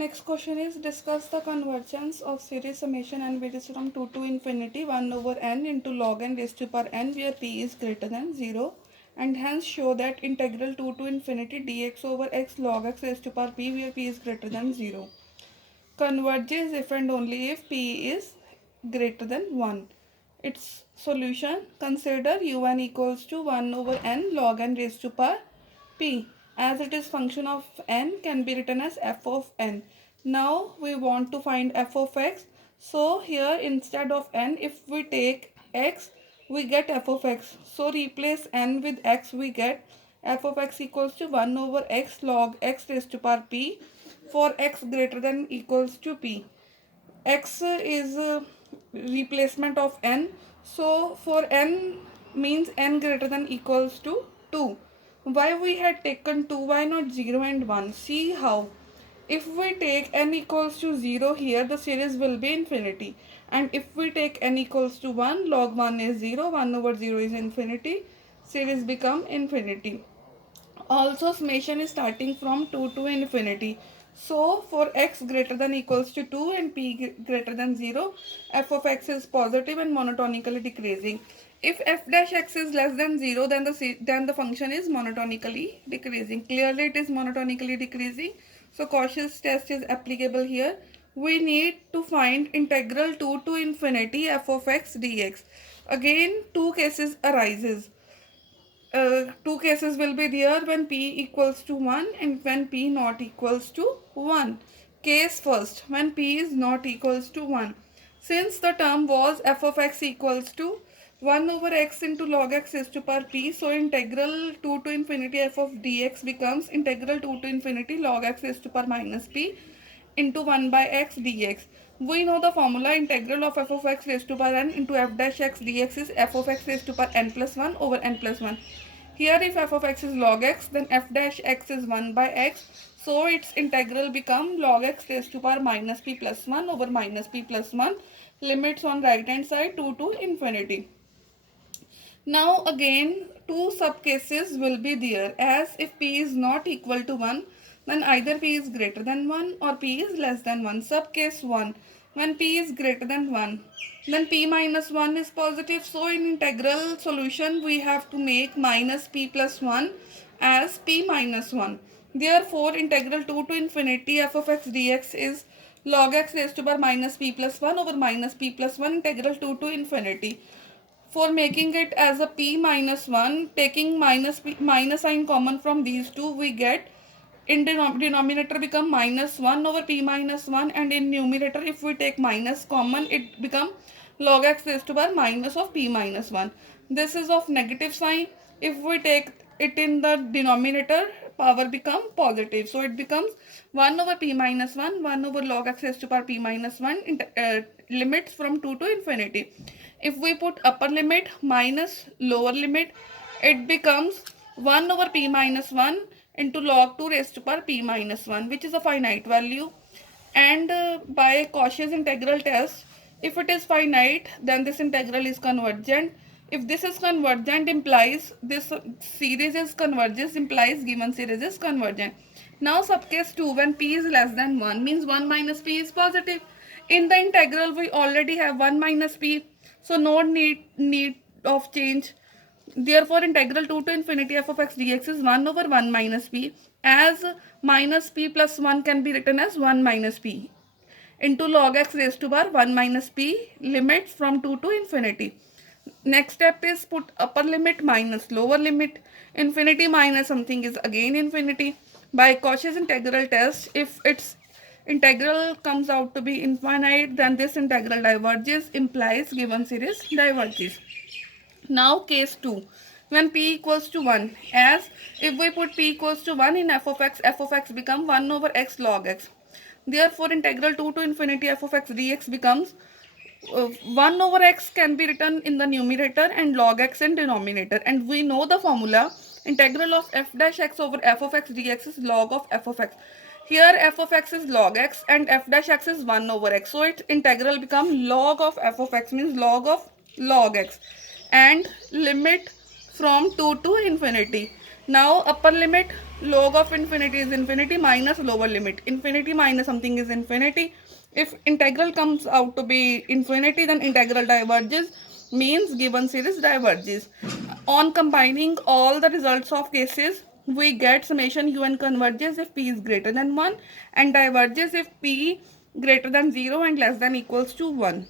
Next question is discuss the convergence of series summation n varies from 2 to infinity 1 over n into log n raised to power n where p is greater than 0 and hence show that integral 2 to infinity dx over x log x raised to power p where p is greater than 0 converges if and only if p is greater than 1. Its solution: consider un equals to 1 over n log n raised to power p, as it is function of n can be written as f of n. Now we want to find f of x. So here instead of n, if we take x, we get f of x. So replace n with x, we get f of x equals to 1 over x log x raised to power p for x greater than equals to p. X is replacement of n. So for n means n greater than equals to 2. Why we had taken 2? Why not 0 and 1? See how. If we take n equals to 0 here, the series will be infinity. And if we take n equals to 1, log 1 is 0, 1 over 0 is infinity, series become infinity. Also summation is starting from 2 to infinity. So for x greater than equals to 2 and p greater than 0, f of x is positive and monotonically decreasing. If f dash x is less than 0, then the function is monotonically decreasing. Clearly it is monotonically decreasing. So Cauchy's test is applicable here. We need to find integral 2 to infinity f of x dx. Again two cases arises. Two cases will be there when p equals to 1 and when p not equals to 1. Case first, when p is not equals to 1. Since the term was f of x equals to 1 over x into log x raised to power p, so integral 2 to infinity f of dx becomes integral 2 to infinity log x raised to power minus p into 1 by x dx. We know the formula: integral of f of x raised to power n into f dash x dx is f of x raised to power n plus 1 over n plus 1. Here if f of x is log x, then f dash x is 1 by x. So its integral become log x raised to power minus p plus 1 over minus p plus 1. Limits on right hand side 2 to infinity. Now again two sub cases will be there, as if p is not equal to 1, then either p is greater than 1 or p is less than 1. Sub case 1, when p is greater than 1, then p minus 1 is positive. So in integral solution we have to make minus p plus 1 as p minus 1. Therefore integral 2 to infinity f of x dx is log x raised to power minus p plus 1 over minus p plus 1 integral 2 to infinity. For making it as a p minus 1, taking minus sign common from these two, we get in denominator become minus 1 over p minus 1, and in numerator if we take minus common, it become log x raised to power minus of p minus 1. This is of negative sign. If we take it in the denominator, power become positive. So it becomes 1 over p minus 1, 1 over log x raised to power p minus 1, limits from 2 to infinity. If we put upper limit minus lower limit, it becomes 1 over p minus 1 into log 2 raised to power p minus 1, which is a finite value. And by Cauchy's integral test, if it is finite, then this integral is convergent. If this is convergent, implies this series is converges, implies given series is convergent. Now subcase 2, when p is less than 1, means 1 minus p is positive. In the integral we already have 1 minus p, so no need of change. Therefore integral 2 to infinity f of x dx is 1 over 1 minus p, as minus p plus 1 can be written as 1 minus p into log x raised to power 1 minus p, limits from 2 to infinity. Next step is put upper limit minus lower limit. Infinity minus something is again infinity. By Cauchy's integral test, if its integral comes out to be infinite, then this integral diverges, implies given series diverges. Now case 2, when p equals to 1, as if we put p equals to 1 in f of x become 1 over x log x. Therefore integral 2 to infinity f of x dx becomes 1 over x can be written in the numerator and log x in denominator, and we know the formula: integral of f dash x over f of x dx is log of f of x. Here f of x is log x and f dash x is 1 over x, so its integral become log of f of x, means log of log x, and limit from 2 to infinity. Now upper limit log of infinity is infinity minus lower limit. Infinity minus something is infinity. If integral comes out to be infinity, then integral diverges, means given series diverges. On combining all the results of cases, we get summation un converges if p is greater than 1 and diverges if p greater than 0 and less than equals to 1.